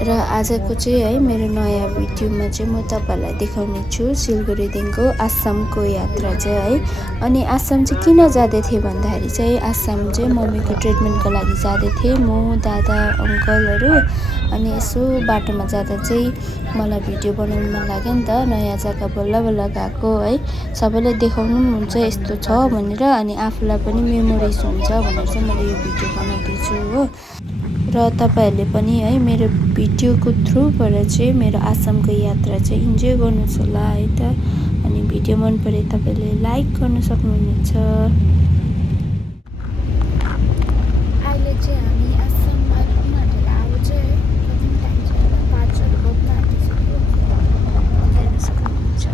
र आजको चाहिँ है मेरो नयाँ भिडियोमा चाहिँ म तपाईँहरूलाई देखाउने छु सिलगढीदेखिको आसामको यात्रा चाहिँ है। अनि आसाम चाहिँ किन जाँदै थिएँ भन्दाखेरि चाहिँ आसाम चाहिँ मम्मीको ट्रिटमेन्टको लागि जाँदै थिएँ म, दादा, अङ्कलहरू। अनि यसो बाटोमा जाँदा चाहिँ मलाई भिडियो बनाउनु मन लाग्यो नि त, नयाँ जग्गा बल्ल बल्ल गएको है, सबैलाई देखाउनु पनि हुन्छ यस्तो छ भनेर, अनि आफूलाई पनि मेमोरिज हुन्छ भनेर चाहिँ मैले यो भिडियो बनाउँदैछु हो। र तपाईँहरूले पनि है मेरो भिडियोको थ्रुबाट चाहिँ मेरो आसामको यात्रा चाहिँ इन्जोय गर्नुहोस् होला है त। अनि भिडियो मन परे तपाईँले लाइक गर्न सक्नुहुनेछ। अहिले चाहिँ हामी आसाम आइपुग्न आँटेर अब चाहिँ कति टाइम छ होला, 5 बज्न आँटिसक्यो, हेर्न सक्नुहुन्छ।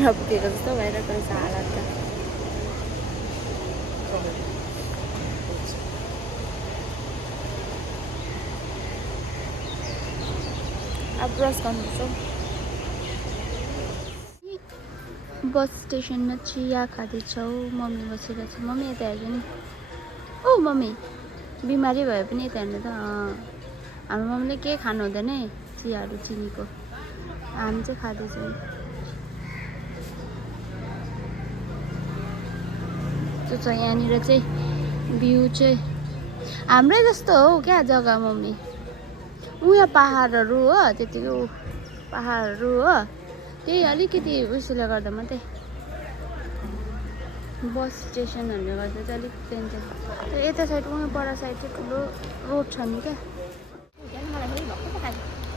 नपुगेको जस्तो भइरहेको रहेछ हालत त। अब ब्रस गर्नुपर्छ। बस स्टेसनमा चिया खाँदैछौँ, मम्मी बसिरहेको छ। मम्मी यता हेर्छ नि। ओ मम्मी बिमारी भए पनि यता हेर्नु त। हाम्रो मम्मीले के खानु हुँदैन है, चियाहरू चिनीको। हामी चाहिँ खाँदैछौँ। त्यो छ यहाँनिर चाहिँ भ्यू चाहिँ हाम्रै जस्तो हो क्या जग्गा मम्मी। उयो पहाडहरू हो, त्यतिकै पहाडहरू हो, त्यही अलिकति उयसले गर्दा मात्रै बस स्टेसनहरूले गर्दा चाहिँ अलिक टेन्सन। त्यो यता साइड उयो पर साइड चाहिँ ठुलो रोड छ नि क्या।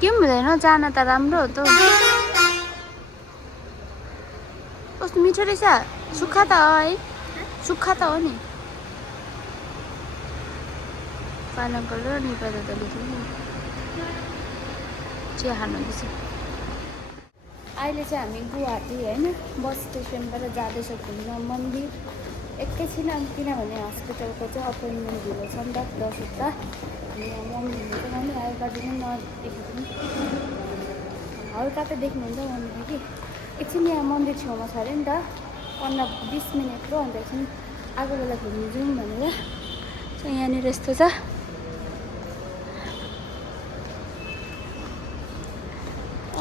के पनि हुँदैन, जान त राम्रो हो त। कस्तो मिठो रहेछ, सुक्खा त हो है, सुक्खा त हो नि। पाइनाकल र नेपाल दादाले चिया खानुहुँदैछ। अहिले चाहिँ हामी गुवाहाटी होइन बस स्टेसनबाट जाँदैछौँ घुम्न मन्दिर एकैछिन। अनि किनभने हस्पिटलको चाहिँ अपोइन्टमेन्ट ढिलो छ नि त, 10 हप्ता। अनि मम्मी हुनुहुन्छ, मम्मी आयो गाडी नै नदेखेको पनि हल्का त देख्नुहुन्छ मम्मीले कि। एकछिन यहाँ मन्दिर छेउमा छ अरे नि त, 15-20 मिनटको। अन्त एकछिन आएको बेला घुम्नु जाउँ भनेर चाहिँ यहाँनिर यस्तो छ।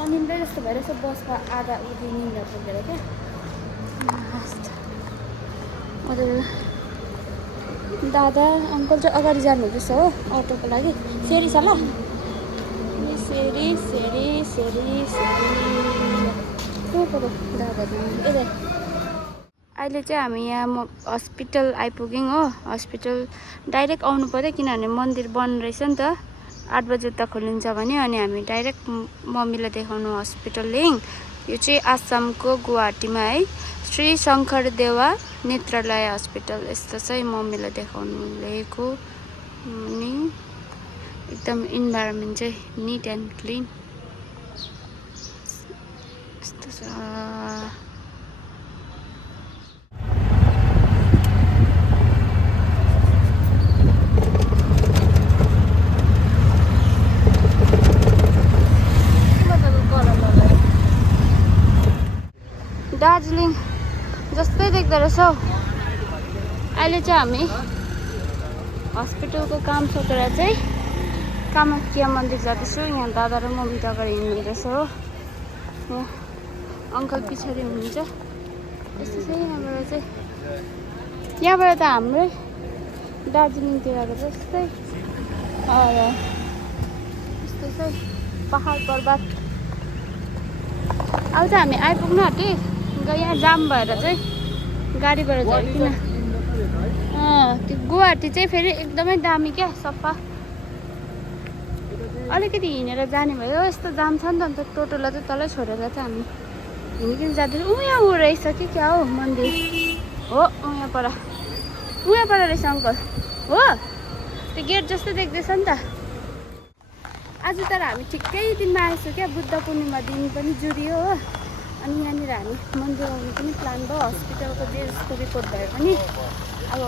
निन्द्रै जस्तो भइरहेछ बसमा, आधा उठि निन्द्रा पुगेर क्या। दादा अङ्कल चाहिँ अगाडि जानुहुँदैछ हो अटोको लागि। सेरी छ ल, सेरी सेरी सेरी सेरी दादा यता। अहिले चाहिँ हामी यहाँ हस्पिटल आइपुग्यौँ हो। हस्पिटल डाइरेक्ट आउनु पऱ्यो किनभने मन्दिर बन्द रहेछ नि त, 8 बजे त खोलिन्छ भने। अनि हामी डाइरेक्ट मम्मीलाई देखाउनु हस्पिटल ल्यायौँ। यो चाहिँ आसामको गुवाहाटीमा है, श्री शङ्करदेवा नेत्रालय हस्पिटल। यस्तो चाहिँ मम्मीलाई देखाउनु ल्याएको। अनि एकदम इन्भाइरोमेन्ट चाहिँ निट एन्ड क्लिन यस्तो छ। दार्जिलिङ जस्तै देख्दो रहेछ हौ। अहिले चाहिँ हामी हस्पिटलको काम सकेर चाहिँ कामाख्या मन्दिर जाँदैछौँ। यहाँ दादा र मम्मी त अगाडि हिँड्नुहुँदैछ हो, यहाँ अङ्कल पछाडि हुनुहुन्छ। यस्तो छ यहाँबाट चाहिँ, यहाँबाट त हाम्रै दार्जिलिङतिरको जस्तै यस्तो छ पहाड पर्वत। अब त हामी आइपुग्नु आँट्यौँ। यहाँ जाम भएर चाहिँ गाडीबाट झऱ्यो किन। त्यो गुवाहाटी चाहिँ फेरि एकदमै दामी क्या, सफा। अलिकति हिँडेर जाने भयो, यस्तो जाम छ नि त। अन्त टोटोलाई चाहिँ तलै छोडेर चाहिँ हामी हिँडिकन जाँदैछौँ। उहाँ ऊ रहेछ कि क्या हो मन्दिर हो, उहाँ पर रहेछ अङ्कल हो, त्यो गेट जस्तो देख्दैछ नि त। आज तर हामी ठिकै दिनमा आएछौँ क्या, बुद्ध पूर्णिमा दिन पनि जुरियो हो। अनि यहाँनिर हामी मन्दिर आउने पनि प्लान भयो। हस्पिटलको जे जस्तो रिपोर्ट भए पनि अब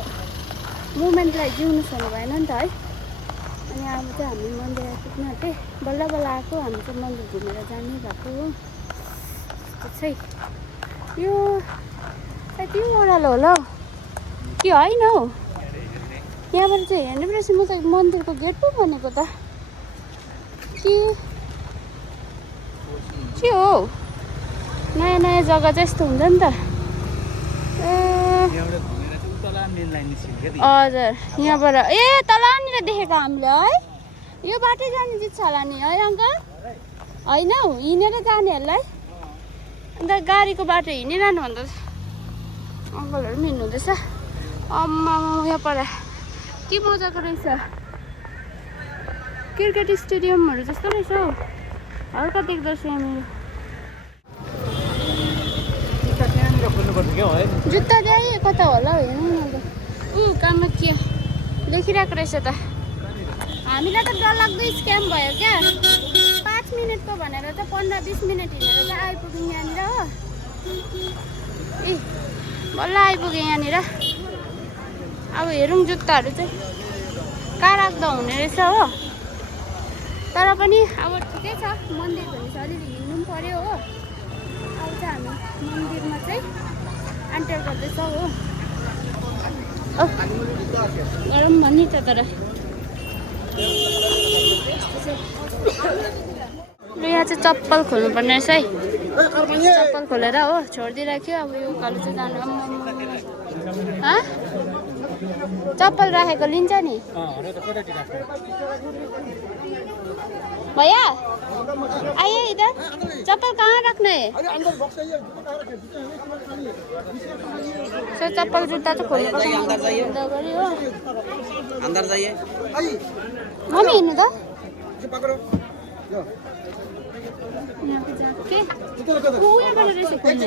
मुभमेन्टलाई जिउनु छोड्नु भएन नि त है। अनि अब चाहिँ हामी मन्दिर आइपुग्नु आँट्यौँ, बल्ल बल्ल आएको। हामी चाहिँ मन्दिर घुमेर जाने भएको हो। है। यो सायद यो ओह्रालो होला हौ कि होइन हौ। यहाँबाट चाहिँ हेर्नु पर्छ। म त मन्दिरको गेट पो भनेको त के हो। नयाँ नयाँ जग्गा चाहिँ यस्तो हुन्छ नि त। हजुर यहाँबाट तलनिर देखेको हामीले है। यो बाटै जाने जित्छ होला नि है अङ्कल। होइन हौ हिँडेर जानेहरूलाई अन्त गाडीको बाटो हिँडिरहनु भन्दा अङ्कलहरू पनि हिँड्नुहुँदैछ। अम्मा यहाँ पर के मजाको रहेछ। क्रिकेट स्टेडियमहरू जस्तो रहेछ हौ। हल्का देख्दो रहेछ यहाँनिर। जुत्ता त्यही कता होला हौ हेर्नु न त। कामाख्या लेखिरहेको रहेछ त। हामीलाई त डरलाग्दो स्क्याम भयो क्या। 5 मिनटको भनेर त 15-20 मिनट हिँडेर चाहिँ आइपुग्यौँ यहाँनिर हो। बल्ल आइपुगेँ यहाँनिर। अब हेरौँ जुत्ताहरू चाहिँ कहाँ राख्दा हुने रहेछ हो। तर पनि अब ठिकै छ। मन्दिर भनेपछि अलिअलि हिँड्नु पनि पऱ्यो हो। अब चाहिँ हामी मन्दिरमा चाहिँ एन्टर गर्दैछौँ हो। गरौँ भन्ने त तर यहाँ चाहिँ चप्पल खोल्नुपर्ने रहेछ है। चप्पल खोलेर हो छोडिदिइराख्यो। अब यो उकालो चाहिँ जानु। चप्पल राखेको लिन्छ नि भैया। आइए इधर। चप्पल कहाँ रखना है। चप्पल जुत्ता चाहिँ खोल्नुपर्छ। अंदर जाइए। मम्मी हिँड्नु त। यहाँबाट रहेछ खोल्ने।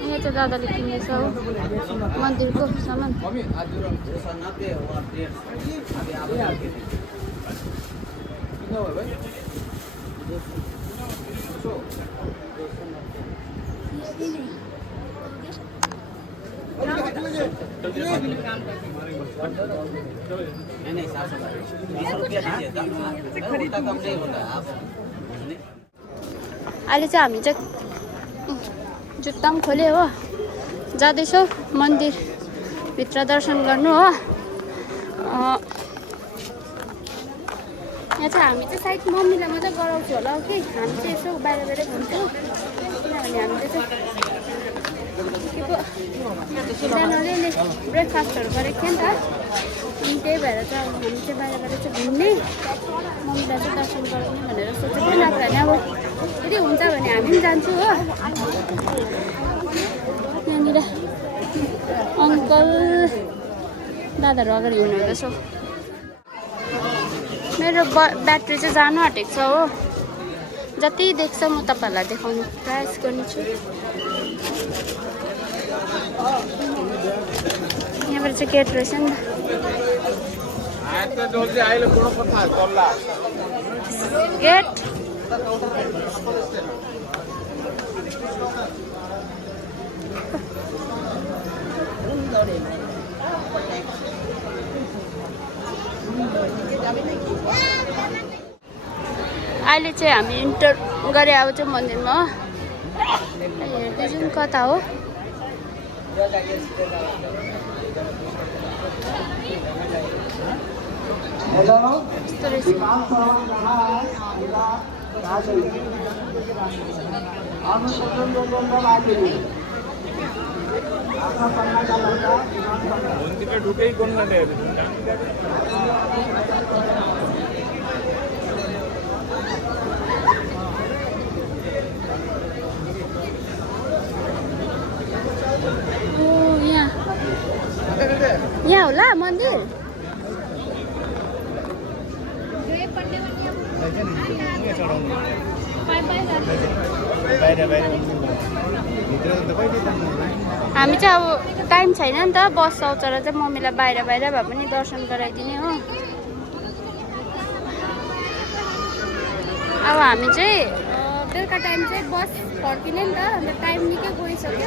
यहाँ चाहिँ दादाले किनेछ हो मन्दिरको सामान। नहीं 20 रुपया दीजिए। उतना कम नहीं होता आप। अहिले चाहिँ हामी चाहिँ जुत्ता पनि खोल्यो हो। जाँदैछौँ मन्दिरभित्र दर्शन गर्नु हो। यहाँ चाहिँ हामी चाहिँ सायद मम्मीलाई मात्रै गराउँछु होला हो कि। हामी चाहिँ यसो बाहिर बाहिर घुम्छौँ किनभने हामीले चाहिँ बिहान अलिअलि ब्रेकफास्टहरू गरेको थियो नि त। अनि त्यही भएर चाहिँ अब हामी चाहिँ बाहिर बाहिर चाहिँ घुम्ने मम्मीलाई चाहिँ दर्शन गराउने भनेर सोचेको थिएँ। नत्र भने अब यदि हुन्छ भने हामी पनि जान्छौँ हो। यहाँनिर अङ्कल दादाहरू अगाडि हुनुहुँदैछ। मेरो ब्याट्री चाहिँ जानु आँटेको छ हो। जति देख्छ म तपाईँहरूलाई देखाउने प्रयास गर्नेछु। यहाँबाट चाहिँ गेट रहेछ नि गेट। अहिले चाहिँ हामी इन्टर गरे अब चाहिँ मन्दिरमा हो। हेर्दैछौँ कता हो। यस्तो रहेछ। यहाँ होला मन्दिर। हामी चाहिँ अब टाइम छैन नि त बस आउँछ र चाहिँ मम्मीलाई बाहिर बाहिर भए पनि दर्शन गराइदिने हो। अब हामी चाहिँ बेलुका टाइम चाहिँ बस फर्किने नि त। अन्त टाइम निकै गइसक्यो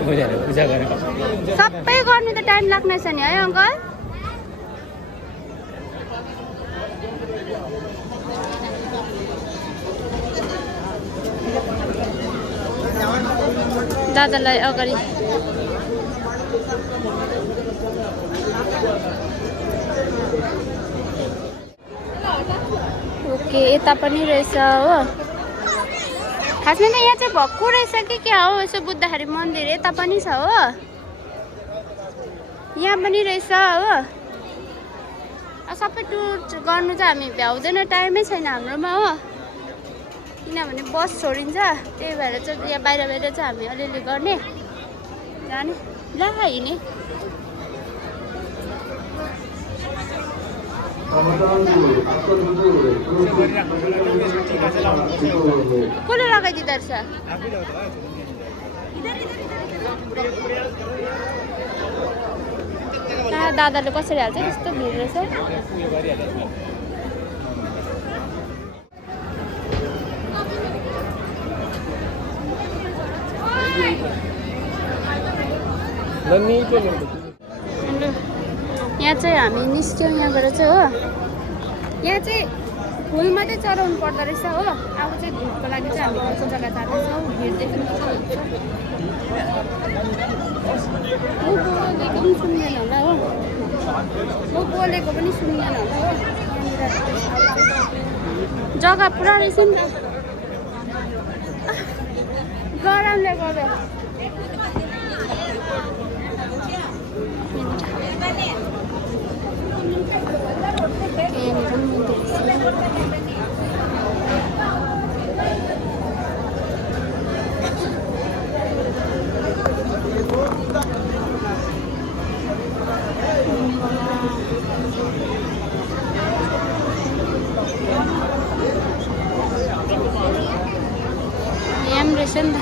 पूजा गरेको सबै गर्नु त टाइम लाग्नेछ नि है अङ्कल दादालाई अगाडि ओके यता पनि रहेछ हो खासमा त यहाँ चाहिँ भक्कु रहेछ कि क्या हो यसो बुझ्दाखेरि मन्दिर यता पनि छ हो यहाँ पनि रहेछ हो सबै टुर गर्नु चाहिँ हामी भ्याउँदैन टाइमै छैन हाम्रोमा हो किनभने बस छोडिन्छ त्यही भएर चाहिँ यहाँ बाहिर बाहिर चाहिँ हामी अलिअलि गर्ने जाने ल हिँड्ने कसले लगाइदिँदो रहेछ दादाले कसरी हाल्छ त्यस्तो भिड रहेछ यहाँ चाहिँ हामी निस्क्यौँ यहाँबाट चाहिँ हो यहाँ चाहिँ फुल मात्रै चढाउनु पर्दो रहेछ हो अब चाहिँ धुपको लागि चाहिँ हामी अर्को जग्गा जाँदैछौँ भिड देख्नु पनि सुन्दैन होला हो म बोलेको पनि सुन्दैन होला हो जग्गा पुरा रहेछ नि त गरमले गर्दा Em rồi xin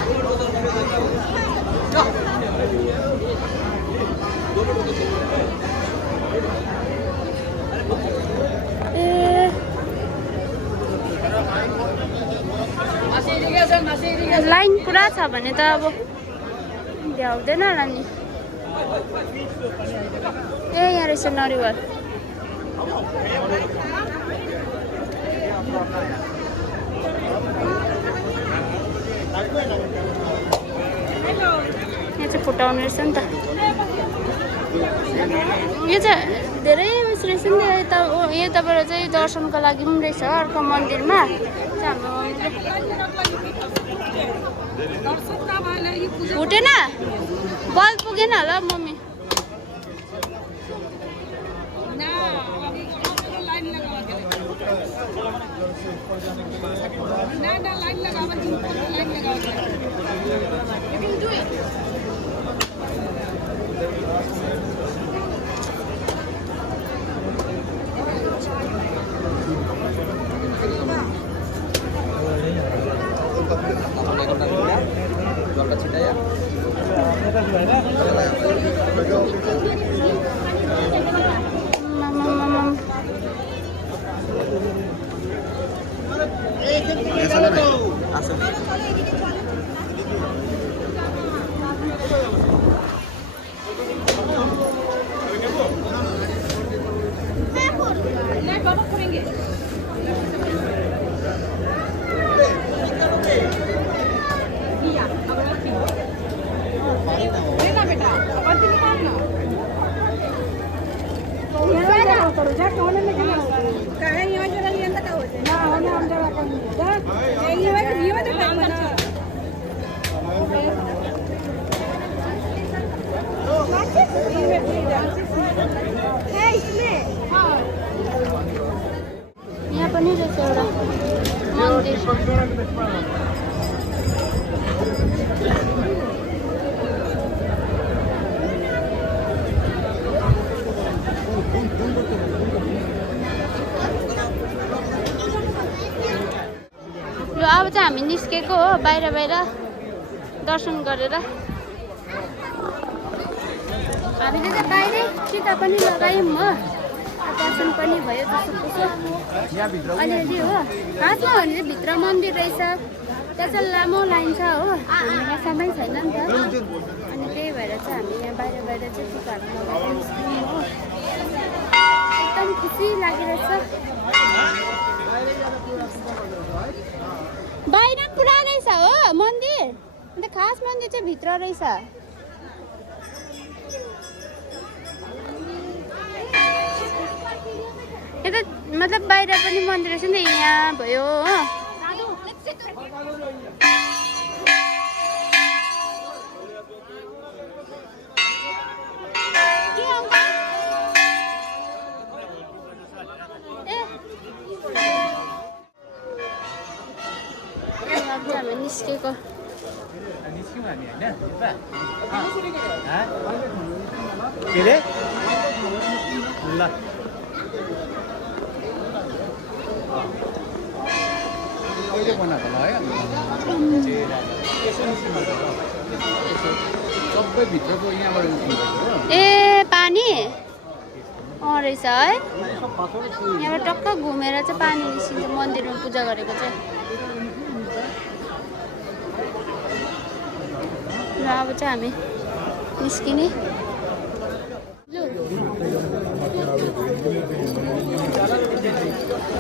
लाइन पुरा छ भने त अब भ्याउँदैन होला नि ए यहाँ रहेछ नरिवल यहाँ चाहिँ फुटाउने रहेछ नि त यो चाहिँ धेरै उस रहेछ नि यताबाट चाहिँ दर्शनको लागि पनि रहेछ अर्को मन्दिरमा फुटेन बल पुगेन होला मम्मी यहाँ पनि रहेछ एउटा मन्दिर ल अब चाहिँ हामी निस्केको हो बाहिर बाहिर दर्शन गरेर हामीले चाहिँ बाहिरै चिता पनि लगायौँ हो दर्शन पनि भयो जस्तो अलिअलि हो खासमा भने चाहिँ भित्र मन्दिर रहेछ त्यहाँ चाहिँ लामो लाइन छ हो हामीलाई समय छैन नि त अनि त्यही भएर चाहिँ हामी यहाँ बाहिर चाहिँ टिकाहरू लगाएर निस्क्यौँ हो एकदम खुसी लागिरहेछ बाहिर पुरा रहेछ हो मन्दिर अन्त खास मन्दिर चाहिँ भित्र रहेछ यता मतलब बाहिर पनि मन्दिर रहेछ नि यहाँ भयो हो हामी निस्केको निस्क्यौँ हामी होइन के अरे ल कहिले बनाएको ल है सबै भित्रको यहाँबाट ए पानी रहेछ है यहाँबाट टक्क घुमेर चाहिँ पानी निस्किन्छ मन्दिरमा पूजा गरेको चाहिँ र अब चाहिँ हामी निस्किने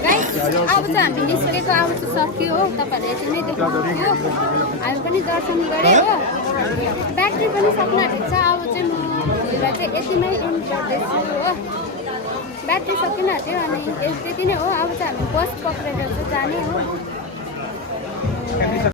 गाइस अब चाहिँ हामी निस्केको अब चाहिँ सक्यो हो तपाईँहरूले यति नै देख्नुभयो हामी पनि दर्शन गऱ्यो हो ब्याट्री पनि सक्नु आँटेको छ अब चाहिँ म भिडियोलाई चाहिँ यतिमै एन्ड गर्दैछु हो ब्याट्री सकिन आँट्यो अनि त्यति नै हो अब चाहिँ हामी बस पक्रेर चाहिँ जाने हो